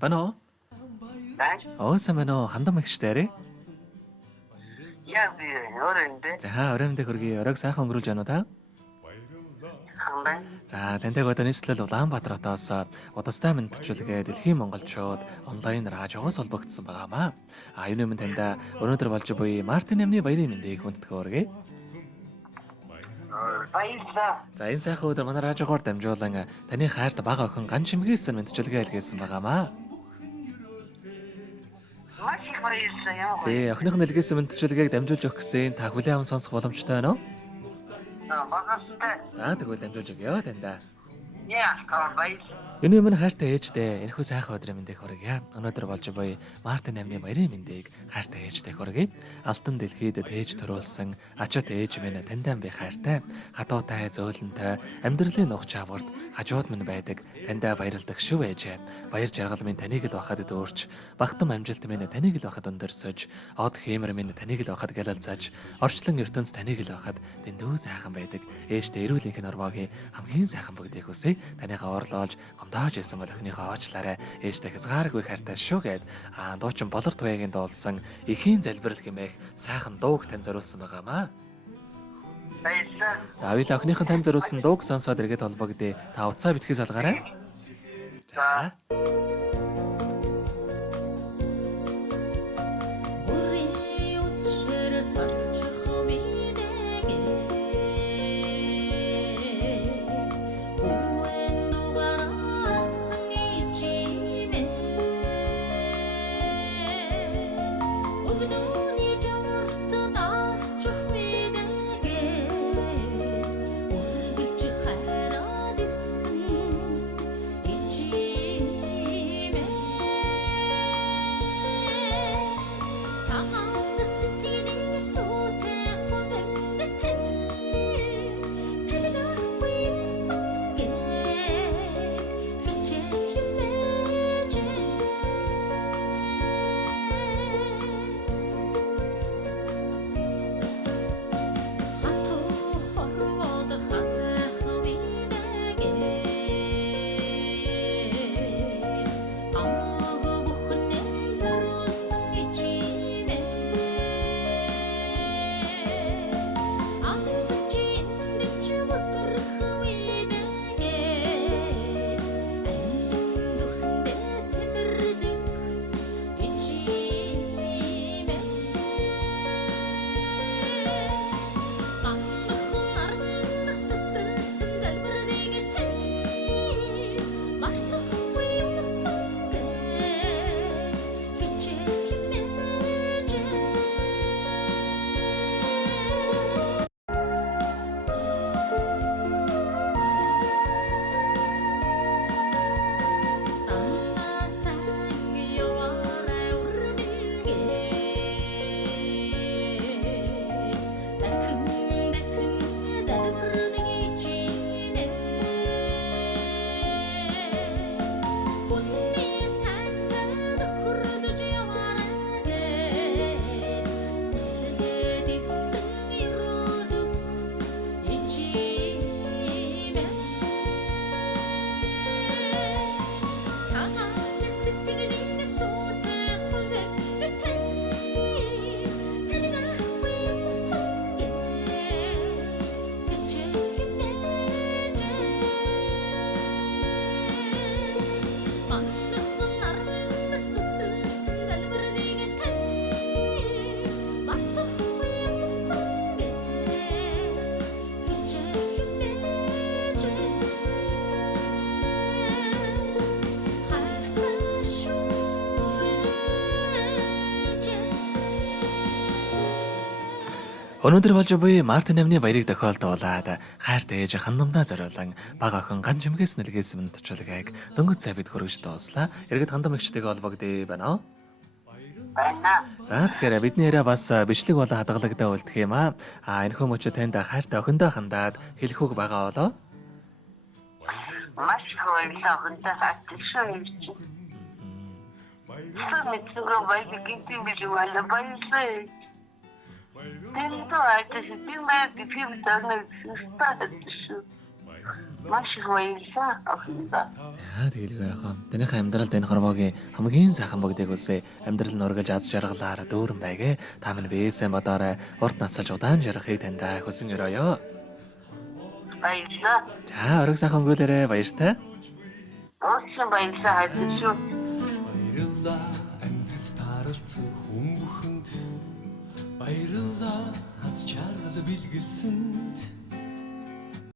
Бано? Оосан бано хандам ихштэй. Яа би өрөндөө. За өрөөмдөө хөргий оройг сайхан өнгөрүүлж байна уу та? Хандан. За тантай одоо нийслэл Улаанбаатар хотоос удастай мэдчилгээ дэлхийн монголчууд онлайнаар хажуугаас холбогдсон байгаамаа. Юуны өмнө таньда өнөөдөр болж буй Мартин амны баярын мэндийг хүндэтгэх өргөе. Баярлалаа. За энэ сайхан өдөр манай радиогоор дамжуулан таны хайрт бага охин ган чимгээс мэдчилгээ илгээсэн байгаамаа. Маш их баярлалаа. Тий, охиных нь илгээсэн мэдчилгээг дамжуулж өгөх гэсэн та хүлээн аван сонсох боломжтой байна уу? Багастай. За тэгвэл дамжуулж өгье таньда. Яа, баярлалаа. Юуны өмнө хайртай ээждээ энэхүү сайхан өдрийн мэндийг хүргье. Өнөөдөр болж буй Мартин амны баярын мэндийг хайртай ээждээ хүргье. Алтан дэлхийд тээж төрүүлсэн ачаат ээж минь таньдаа би хайртай. Хатуутай зөөлөнтэй амьдралын нух чавгарт хажууд минь байдаг. Таньдаа баярлдаг шүү ээж. Баяр жаргал минь таныг л бахад дүүрч, багтан амжилт минь таныг л бахад өндөрсөж, од хиймэр минь таныг л бахад гэлэлцэж, орчлон ертөнц таныг л бахад дэндүү сайхан байдаг. Ээждээ эрүүлийнх нь орвоогийн хамгийн сайхан бүгдийг хүсье. Таныхаа орлоолж гомдоож исэн бол охиныхоо оочлаарай. Ээжтэй хязгааргүй хайртай шүү гэд дуучин болор туяагийн дуулсан эхийн залбирал хэмээх сайхан дууг тань зориулсан байгаамаа. Баярлалаа. За хоёул охиныхон тань зориулсан дууг сонсоод эргээд холбогдъё. Та утсаа битгий салгаарай. За. Өнөөдөр болж буй Мартин амны баярыг тохиолдуулаад хайртай ээж хандамдаа зориулан бага охин ган чимгээс нэлгээсэн мэдчилгээг дөнгөж цай бид хөргөж дууслаа. Эргээд хандам ихчтэйгээ холбогдъё байна уу? Байна. За тэгэхээр бидний яриа бас бичлэг болон хадгалагдаа үлдэх юм аа. Энэхүү мөчөө танд хайртай охиндоо хандаад хэлэх үг байгаа болоо? Маш баярлалаа хөнтэй хатчих шүү. Мэдсэнгөө баярлалаа гинтийн биш байна. Баярлалаа. Тэнто айташ тийм байх тийм дөрнө сүстаад шүү. Маш их баярлалаа. Охиноо. За тэгэлгүй яхаа. Танийхаа амьдралд энэ хормоогийн хамгийн сайхан бүгдийг үсэ. Амьдрал нь ургаж аз жаргалаар дүүрэн байгээ. Та минь бээсэн бодоорой. Урт насалж удаан жаргахыг таньда хүсэн өрөөё. Баярлалаа. За орог сайхан өнгөөлөөрэй. Баяртай. Очень баярлалаа. Хайртай. Баярлалаа амьдрал тааралцсан хүмүүхэнд баярлалаа хаз чаргал бэлгэлсэнд